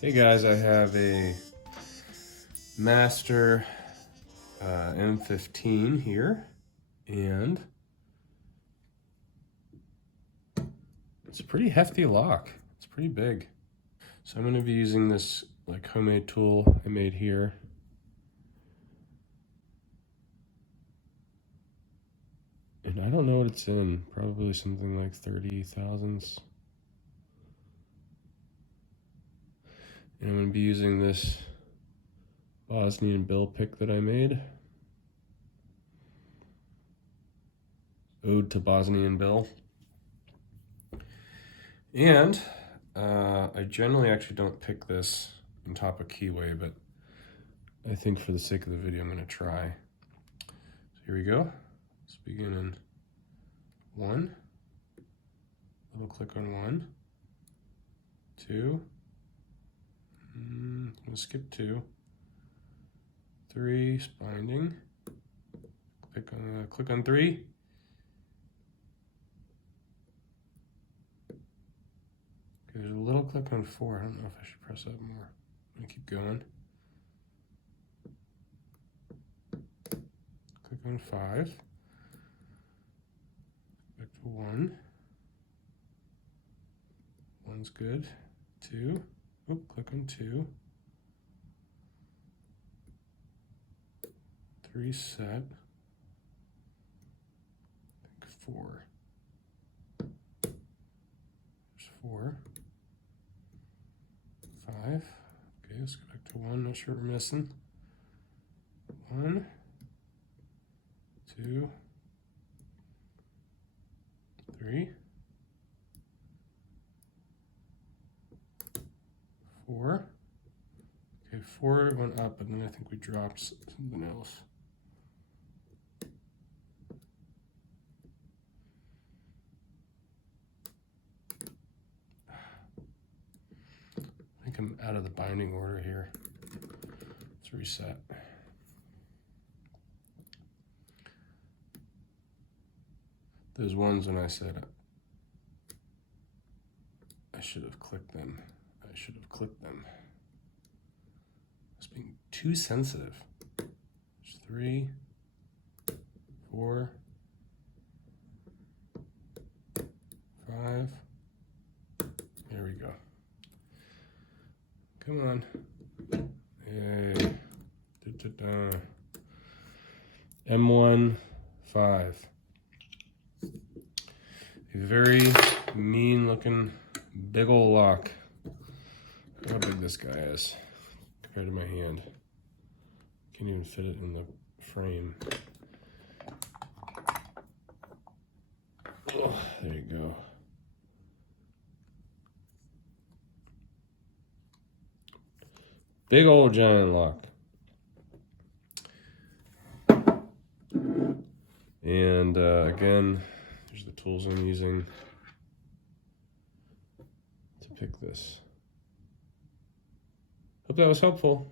Hey guys, I have a Master M15 here, and it's a pretty hefty lock. It's pretty big. So I'm going to be using this like homemade tool I made here. And I don't know what it's in, probably something like 30 thousandths. And I'm going to be using this Bosnian Bill pick that I made. Ode to Bosnian Bill. And I generally actually don't pick this on top of Keyway, but I think for the sake of the video, I'm going to try. So here we go. Let's begin in 1. Double click on 1. 2. I'm going to skip 2. 3, binding. Click on 3. Okay, there's a little click on 4. I don't know if I should press that more. I'm going to keep going. Click on 5. Back to 1. 1's good. 2. Oop, click on 2. 3 set. I think 4. There's 4. 5. Okay, let's go back to 1. Not sure what we're missing. 1, 2, 3, 4. Okay, 4 went up, and then I think we dropped something else. I think I'm out of the binding order here. Let's reset. Those ones when I said I should have clicked them. I should have clicked them. I was being too sensitive. There's 3, 4, 5. There we go. Come on. Hey. M1, 5. A very mean looking big old lock. Look how big this guy is compared to my hand. Can't even fit it in the frame. Oh, there you go. Big old giant lock. And again, there's the tools I'm using to pick this. Hope that was helpful.